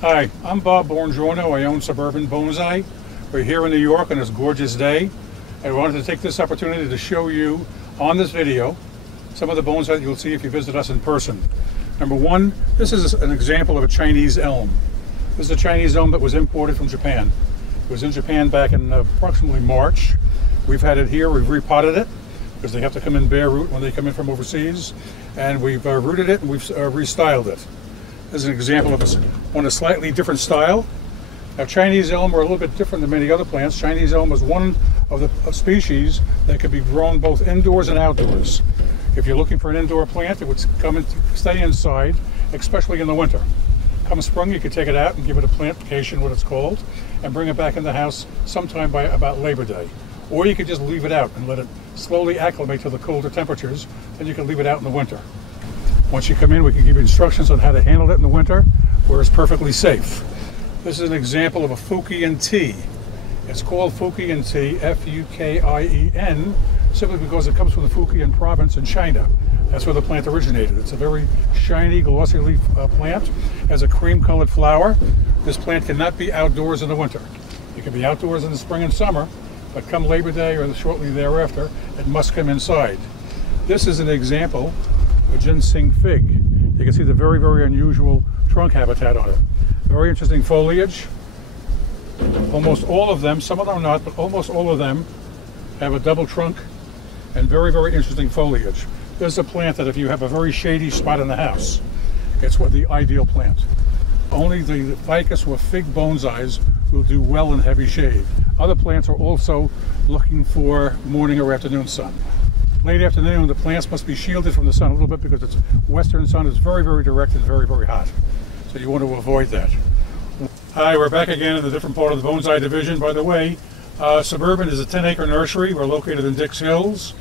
Hi, I'm Bob Buongiorno. I own Suburban Bonsai. We're here in New York on this gorgeous day. I wanted to take this opportunity to show you on this video some of the bonsai that you'll see if you visit us in person. Number one, this is an example of a Chinese elm. This is a Chinese elm that was imported from Japan. It was in Japan back in approximately March. We've had it here, we've repotted it because they have to come in bare root when they come in from overseas. And we've rooted it and we've restyled it. As an example of a slightly different style. Now, Chinese elm are a little bit different than many other plants. Chinese elm is one of the species that can be grown both indoors and outdoors. If you're looking for an indoor plant, it would stay inside, especially in the winter. Come spring, you could take it out and give it a plantation, what it's called, and bring it back in the house sometime by about Labor Day. Or you could just leave it out and let it slowly acclimate to the colder temperatures, and you can leave it out in the winter. Once you come in, we can give you instructions on how to handle it in the winter, where it's perfectly safe. This is an example of a Fukian tea. It's called Fukian tea, F-U-K-I-E-N, simply because it comes from the Fukian province in China. That's where the plant originated. It's a very shiny, glossy leaf plant. It has a cream-colored flower. This plant cannot be outdoors in the winter. It can be outdoors in the spring and summer, but come Labor Day or shortly thereafter, it must come inside. This is an example of a ginseng fig. You can see the very, very unusual trunk habitat on it. Very interesting foliage. Almost all of them, some of them not, but almost all of them have a double trunk and very, very interesting foliage. This is a plant that if you have a very shady spot in the house, it's the ideal plant. Only the ficus or fig bonsais will do well in heavy shade. Other plants are also looking for morning or afternoon sun. Late afternoon, the plants must be shielded from the sun a little bit because its western sun is very, very direct and very, very hot. So you want to avoid that. Hi, we're back again in a different part of the bonsai division. By the way, Suburban is a 10-acre nursery. We're located in Dix Hills.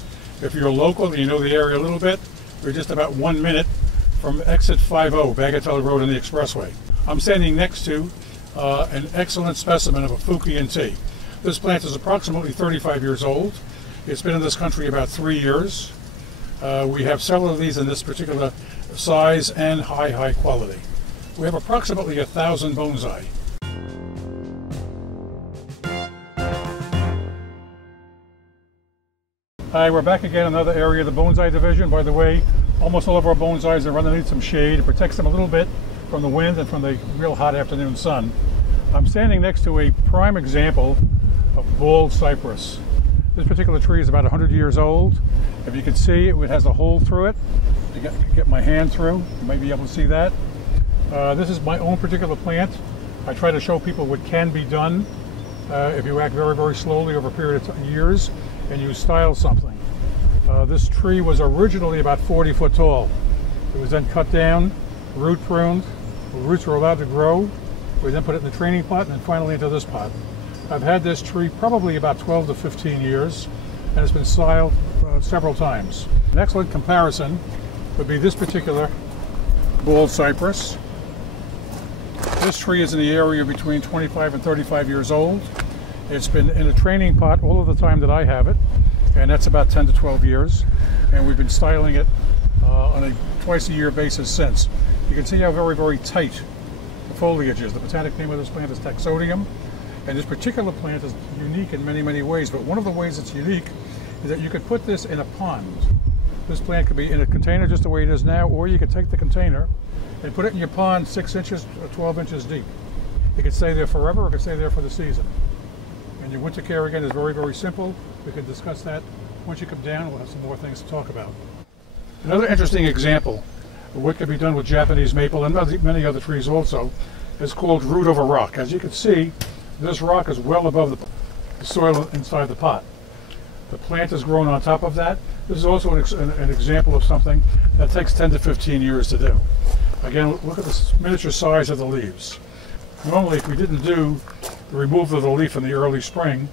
If you're local and you know the area a little bit, we're just about 1 minute from exit 50, Bagatelle Road on the expressway. I'm standing next to an excellent specimen of a Fukian tea. This plant is approximately 35 years old. It's been in this country about 3 years. We have several of these in this particular size and high quality. We have approximately 1,000 bonsai. Hi, we're back again in another area of the bonsai division. By the way, almost all of our bonsais are underneath some shade. It protects them a little bit from the wind and from the real hot afternoon sun. I'm standing next to a prime example of bald cypress. This particular tree is about 100 years old. If you can see, it has a hole through it. I can get my hand through. You may be able to see that. This is my own particular plant. I try to show people what can be done if you act very, very slowly over a period of years and you style something. This tree was originally about 40 foot tall. It was then cut down, root pruned. The roots were allowed to grow. We then put it in the training pot and then finally into this pot. I've had this tree probably about 12 to 15 years and it's been styled several times. An excellent comparison would be this particular bald cypress. This tree is in the area between 25 and 35 years old. It's been in a training pot all of the time that I have it, and that's about 10 to 12 years. And we've been styling it on a twice-a-year basis since. You can see how very, very tight the foliage is. The botanic name of this plant is Taxodium, and this particular plant is unique in many, many ways. But one of the ways it's unique is that you could put this in a pond. This plant could be in a container just the way it is now, or you could take the container and put it in your pond 6 inches or 12 inches deep. It could stay there forever, or it could stay there for the season. And your winter care, again, is very, very simple. We can discuss that once you come down. We'll have some more things to talk about. Another interesting example of what can be done with Japanese maple and many other trees also is called root over rock. As you can see, this rock is well above the soil inside the pot. The plant is grown on top of that. This is also an example of something that takes 10 to 15 years to do. Again, look at the miniature size of the leaves. Normally, if we didn't do the removal of the leaf in the early spring,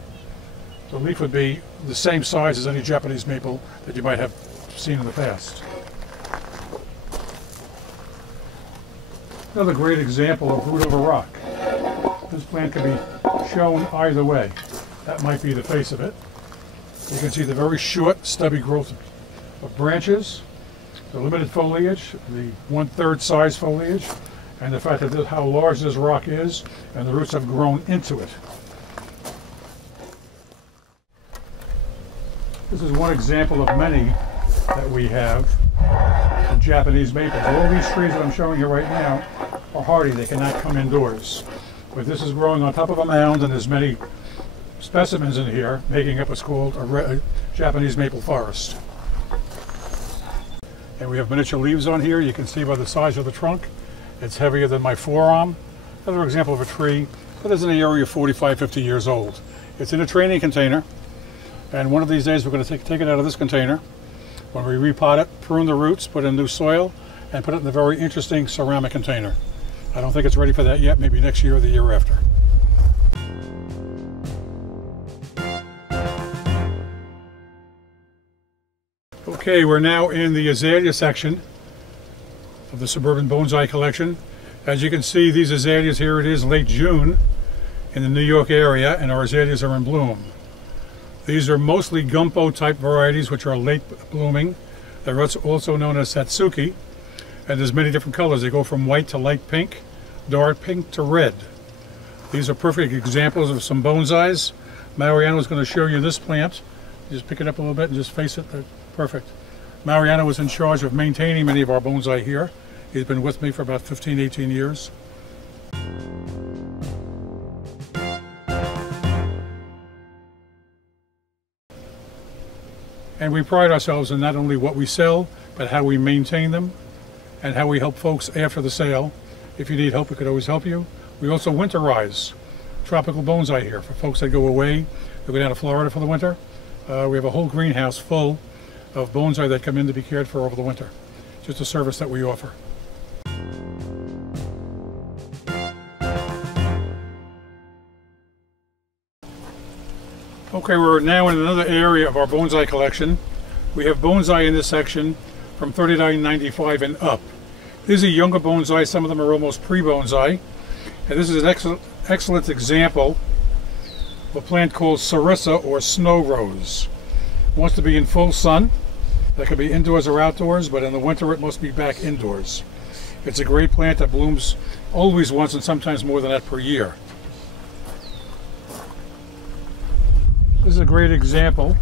the leaf would be the same size as any Japanese maple that you might have seen in the past. Another great example of root over rock. This plant can be shown either way. That might be the face of it. You can see the very short, stubby growth of branches, the limited foliage, the 1/3 size foliage, and the fact that how large this rock is, and the roots have grown into it. This is one example of many that we have of Japanese maples. All these trees that I'm showing you right now are hardy. They cannot come indoors. But this is growing on top of a mound, and there's many specimens in here, making up what's called a Japanese maple forest. And we have miniature leaves on here. You can see by the size of the trunk, it's heavier than my forearm. Another example of a tree that is in the area of 45, 50 years old. It's in a training container, and one of these days we're going to take it out of this container. When we repot it, prune the roots, put in new soil, and put it in a very interesting ceramic container. I don't think it's ready for that yet, maybe next year or the year after. Okay, we're now in the azalea section of the Suburban Bonsai collection. As you can see, these azaleas, here it is late June in the New York area, and our azaleas are in bloom. These are mostly gumpo type varieties, which are late blooming. They're also known as Satsuki, and there's many different colors. They go from white to light pink, dark pink to red. These are perfect examples of some bonsais. Mariano is going to show you this plant. Just pick it up a little bit and just face it. Perfect. Mariano was in charge of maintaining many of our bonsai here. He's been with me for about 15, 18 years. And we pride ourselves in not only what we sell, but how we maintain them and how we help folks after the sale. If you need help, we could always help you. We also winterize tropical bonsai here for folks that go away. They go down to Florida for the winter. We have a whole greenhouse full of bonsai that come in to be cared for over the winter. Just a service that we offer. Okay, we're now in another area of our bonsai collection. We have bonsai in this section from $39.95 and up. These are younger bonsai. Some of them are almost pre-bonsai. And this is an excellent example of a plant called Sarissa or snow rose. It wants to be in full sun. That could be indoors or outdoors, but in the winter it must be back indoors. It's a great plant that blooms always once and sometimes more than that per year. This is a great example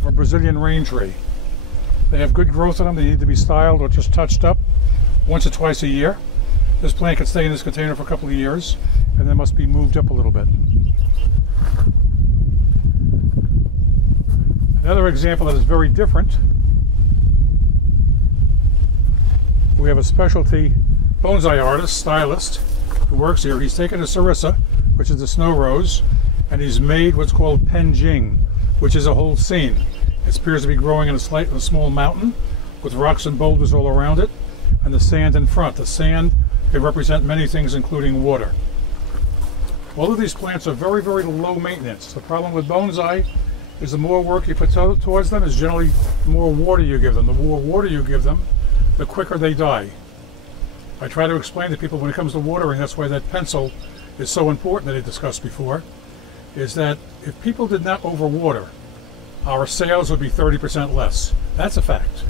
of a Brazilian rain tree. They have good growth on them. They need to be styled or just touched up once or twice a year. This plant can stay in this container for a couple of years and then must be moved up a little bit. Another example that is very different. We have a specialty bonsai artist, stylist, who works here. He's taken a Sarissa, which is the snow rose, and he's made what's called penjing, which is a whole scene. It appears to be growing in a small mountain with rocks and boulders all around it, and the sand in front. The sand can represent many things, including water. All of these plants are very, very low maintenance. The problem with bonsai is the more work you put towards them is generally the more water you give them. The more water you give them, the quicker they die. I try to explain to people when it comes to watering, that's why that pencil is so important that I discussed before, is that if people did not overwater, our sales would be 30% less. That's a fact.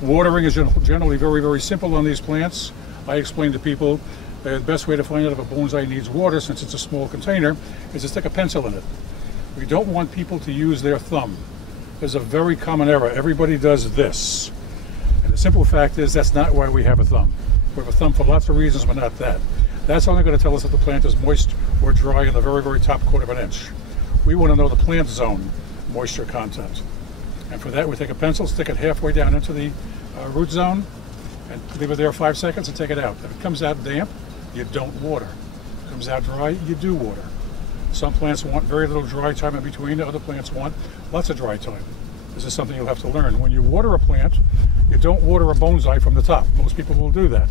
Watering is generally very, very simple on these plants. I explain to people the best way to find out if a bonsai needs water, since it's a small container, is to stick a pencil in it. We don't want people to use their thumb. There's a very common error. Everybody does this. And the simple fact is that's not why we have a thumb. We have a thumb for lots of reasons, but not that. That's only going to tell us if the plant is moist or dry in the very, very top quarter of an inch. We want to know the plant zone moisture content. And for that, we take a pencil, stick it halfway down into the root zone, and leave it there 5 seconds and take it out. If it comes out damp, you don't water. If it comes out dry, you do water. Some plants want very little dry time in between. Other plants want lots of dry time. This is something you'll have to learn. When you water a plant, you don't water a bonsai from the top. Most people will do that.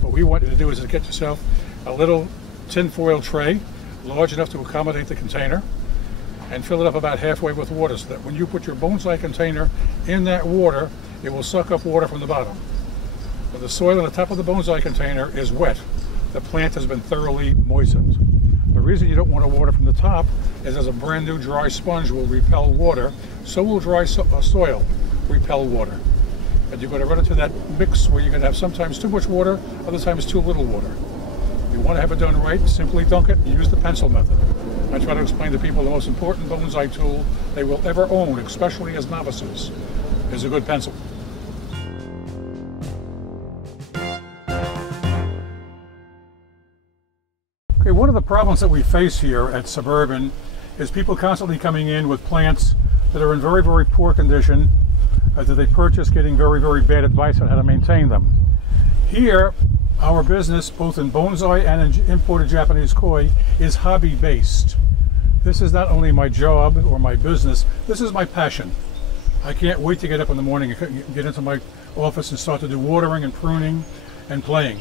What we want you to do is to get yourself a little tin foil tray, large enough to accommodate the container, and fill it up about halfway with water so that when you put your bonsai container in that water, it will suck up water from the bottom. When the soil on the top of the bonsai container is wet, the plant has been thoroughly moistened. The reason you don't want to water from the top is as a brand new dry sponge will repel water, so will dry soil repel water. And you're going to run into that mix where you're going to have sometimes too much water, other times too little water. If you want to have it done right, simply dunk it and use the pencil method. I try to explain to people the most important bonsai tool they will ever own, especially as novices, is a good pencil. Okay, one of the problems that we face here at Suburban is people constantly coming in with plants that are in very, very poor condition, that they purchase getting very, very bad advice on how to maintain them. Here, our business, both in bonsai and in imported Japanese koi, is hobby-based. This is not only my job or my business, this is my passion. I can't wait to get up in the morning and get into my office and start to do watering and pruning and playing.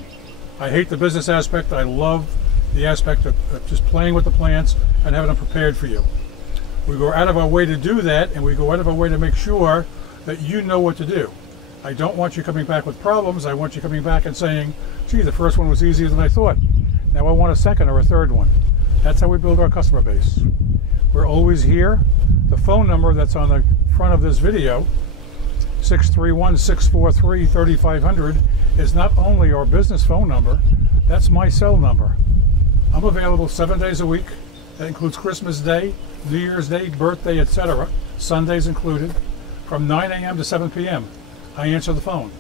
I hate the business aspect. I love the aspect of just playing with the plants and having them prepared for you. We go out of our way to do that, and we go out of our way to make sure that you know what to do. I don't want you coming back with problems. I want you coming back and saying, gee, the first one was easier than I thought. Now I want a second or a third one. That's how we build our customer base. We're always here. The phone number that's on the front of this video, 631-643-3500, is not only our business phone number, that's my cell number. I'm available 7 days a week. That includes Christmas Day, New Year's Day, birthday, etc. Sundays included, from 9 a.m. to 7 p.m. I answer the phone.